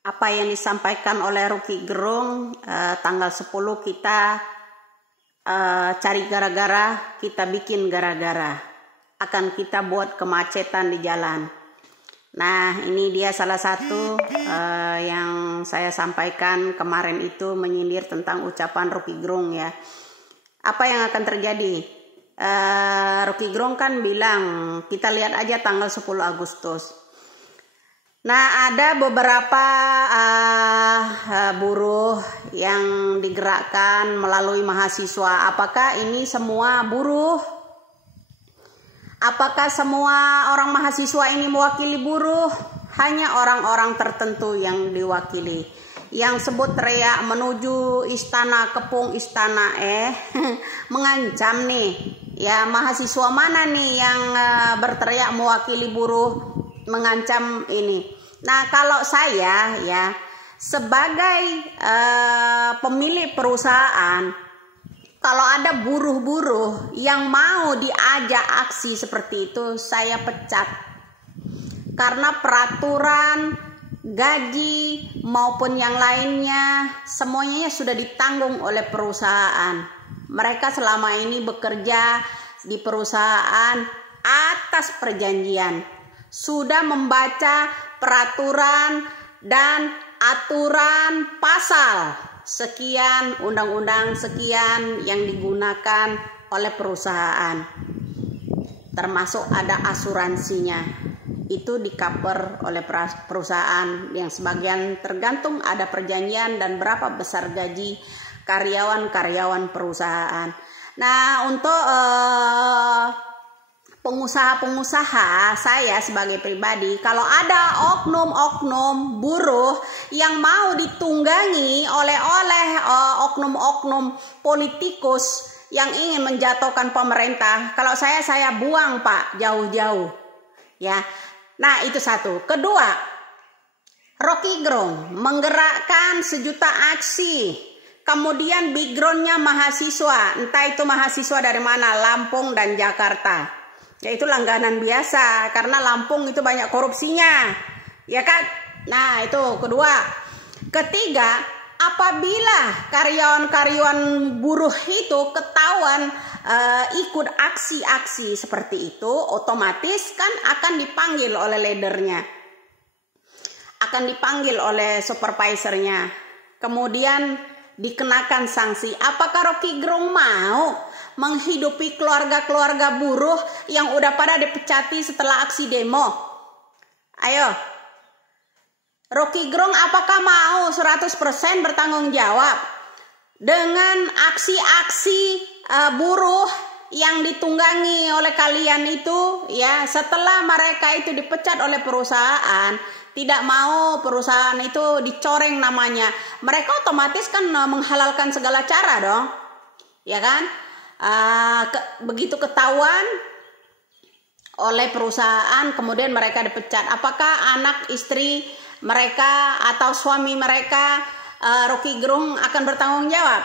Apa yang disampaikan oleh Rocky Gerung, tanggal 10 kita cari gara-gara, kita bikin gara-gara, akan kita buat kemacetan di jalan. Nah, ini dia salah satu yang saya sampaikan kemarin itu, menyindir tentang ucapan Rocky Gerung ya. Apa yang akan terjadi? Rocky Gerung kan bilang, kita lihat aja tanggal 10 Agustus. Nah, ada beberapa buruh yang digerakkan melalui mahasiswa. Apakah ini semua buruh? Apakah semua orang mahasiswa ini mewakili buruh? Hanya orang-orang tertentu yang diwakili. Yang sebut teriak menuju istana, kepung istana, mengancam nih. Ya, mahasiswa mana nih yang berteriak mewakili buruh? Mengancam ini. Nah, kalau saya ya sebagai pemilik perusahaan, kalau ada buruh-buruh yang mau diajak aksi seperti itu, saya pecat. Karena peraturan gaji maupun yang lainnya semuanya sudah ditanggung oleh perusahaan. Mereka selama ini bekerja di perusahaan atas perjanjian. Sudah membaca peraturan dan aturan pasal sekian, undang-undang sekian yang digunakan oleh perusahaan, termasuk ada asuransinya. Itu di-cover oleh perusahaan, yang sebagian tergantung ada perjanjian dan berapa besar gaji karyawan-karyawan perusahaan. Nah, untuk pengusaha-pengusaha, saya sebagai pribadi, kalau ada oknum-oknum buruh yang mau ditunggangi oleh oknum-oknum politikus yang ingin menjatuhkan pemerintah, kalau saya buang Pak, jauh-jauh ya. Nah, itu satu. Kedua, Rocky Gerung menggerakkan 1 juta aksi, kemudian backgroundnya mahasiswa, entah itu mahasiswa dari mana, Lampung dan Jakarta. Ya, itu langganan biasa, karena Lampung itu banyak korupsinya, ya kan? Nah, itu kedua. Ketiga, apabila karyawan-karyawan buruh itu ketahuan ikut aksi-aksi seperti itu, otomatis kan akan dipanggil oleh leadernya, akan dipanggil oleh supervisornya, kemudian dikenakan sanksi. Apakah Rocky Gerung mau menghidupi keluarga-keluarga buruh yang udah pada dipecati setelah aksi demo? Ayo, Rocky Gerung apakah mau 100% bertanggung jawab dengan aksi-aksi buruh yang ditunggangi oleh kalian itu ya, setelah mereka itu dipecat oleh perusahaan? Tidak mau perusahaan itu dicoreng namanya, mereka otomatis kan menghalalkan segala cara dong, ya kan? Begitu ketahuan oleh perusahaan, kemudian mereka dipecat. Apakah anak istri mereka atau suami mereka, Rocky Gerung akan bertanggung jawab?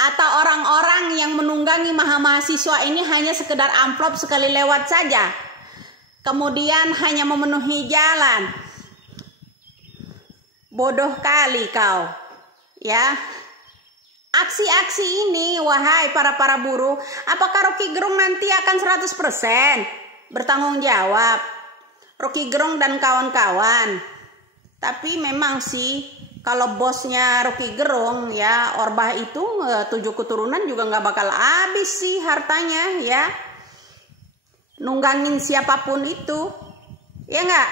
Atau orang-orang yang menunggangi mahasiswa ini hanya sekedar amplop sekali lewat saja, kemudian hanya memenuhi jalan? Bodoh kali kau ya. Aksi-aksi ini, wahai para buruh, apakah Rocky Gerung nanti akan 100% bertanggung jawab? Rocky Gerung dan kawan-kawan. Tapi memang sih, kalau bosnya Rocky Gerung ya, Orbah itu 7 keturunan juga nggak bakal habis sih hartanya ya. Nunggangin siapapun itu, ya nggak?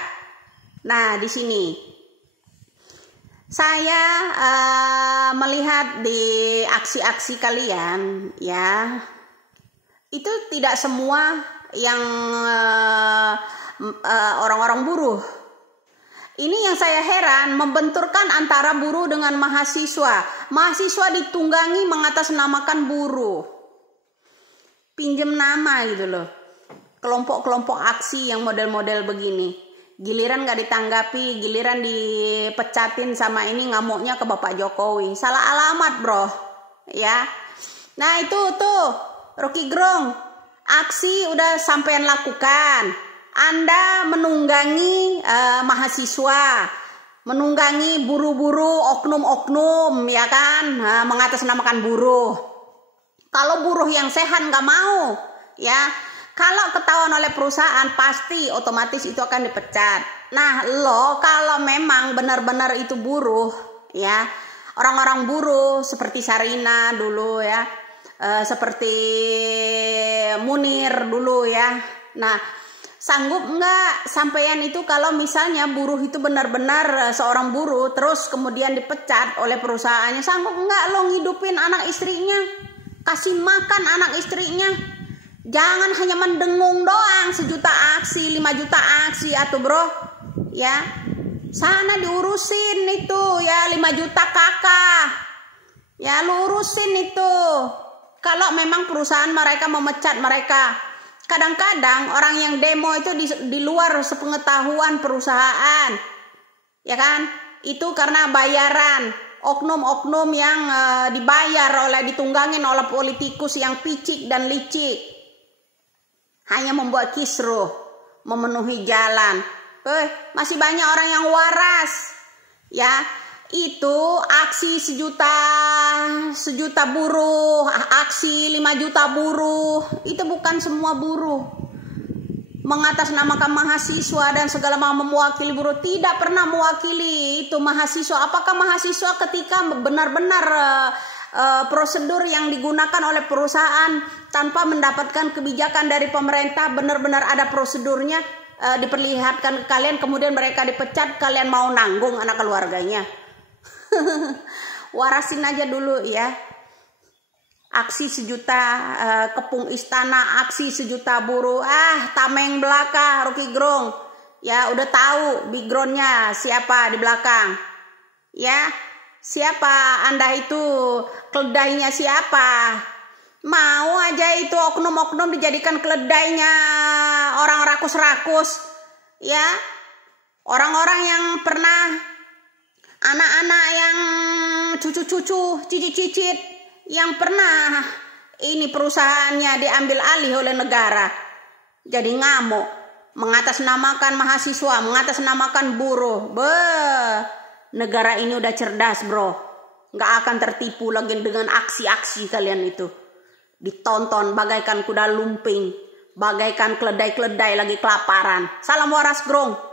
Nah, di sini saya melihat di aksi-aksi kalian ya, itu tidak semua yang orang-orang buruh. Ini yang saya heran, membenturkan antara buruh dengan mahasiswa. Mahasiswa ditunggangi mengatasnamakan buruh, pinjem nama gitu loh. Kelompok-kelompok aksi yang model-model begini, giliran gak ditanggapi, giliran dipecatin sama ini, ngamuknya ke Bapak Jokowi. Salah alamat bro ya. Nah, itu tuh Rocky Gerung, aksi udah sampean lakukan, Anda menunggangi mahasiswa, menunggangi buruh-buruh, oknum-oknum, ya kan, mengatasnamakan buruh. Kalau buruh yang sehat nggak mau, ya, kalau ketahuan oleh perusahaan pasti otomatis itu akan dipecat. Nah, lo kalau memang benar-benar itu buruh, ya, orang-orang buruh seperti Sarina dulu, ya, seperti Munir dulu, ya. Nah, sanggup nggak sampean itu kalau misalnya buruh itu benar-benar seorang buruh terus kemudian dipecat oleh perusahaannya, sanggup nggak lo ngidupin anak istrinya, kasih makan anak istrinya? Jangan hanya mendengung doang, 1 juta aksi, 5 juta aksi atau bro, ya, sana diurusin itu, ya, 5 juta kakak, ya, lu urusin itu. Kalau memang perusahaan mereka memecat mereka, kadang-kadang orang yang demo itu di luar sepengetahuan perusahaan, ya kan, itu karena bayaran oknum-oknum yang dibayar ditunggangin oleh politikus yang picik dan licik, hanya membuat kisruh, memenuhi jalan. Masih banyak orang yang waras, ya. Itu aksi 1 juta buruh, aksi 5 juta buruh, itu bukan semua buruh. Mengatasnamakan mahasiswa dan segala macam mewakili buruh, tidak pernah mewakili itu mahasiswa. Apakah mahasiswa ketika benar-benar prosedur yang digunakan oleh perusahaan tanpa mendapatkan kebijakan dari pemerintah, benar-benar ada prosedurnya, diperlihatkan ke kalian, kemudian mereka dipecat, kalian mau nanggung anak keluarganya? Warasin aja dulu, ya. Aksi 1 juta kepung istana, aksi 1 juta buruh, tameng belaka Rocky Gerung, ya, udah tahu backgroundnya siapa di belakang, ya, siapa Anda itu, keledainya siapa. Mau aja itu oknum-oknum dijadikan keledainya orang rakus-rakus, ya, orang-orang yang pernah, anak-anak yang cucu-cucu, cicit-cicit yang pernah ini perusahaannya diambil alih oleh negara, jadi ngamuk, mengatasnamakan mahasiswa, mengatasnamakan buruh. Negara ini udah cerdas, bro, nggak akan tertipu lagi dengan aksi-aksi kalian itu. Ditonton bagaikan kuda lumping, bagaikan keledai-keledai lagi kelaparan. Salam waras, Grong.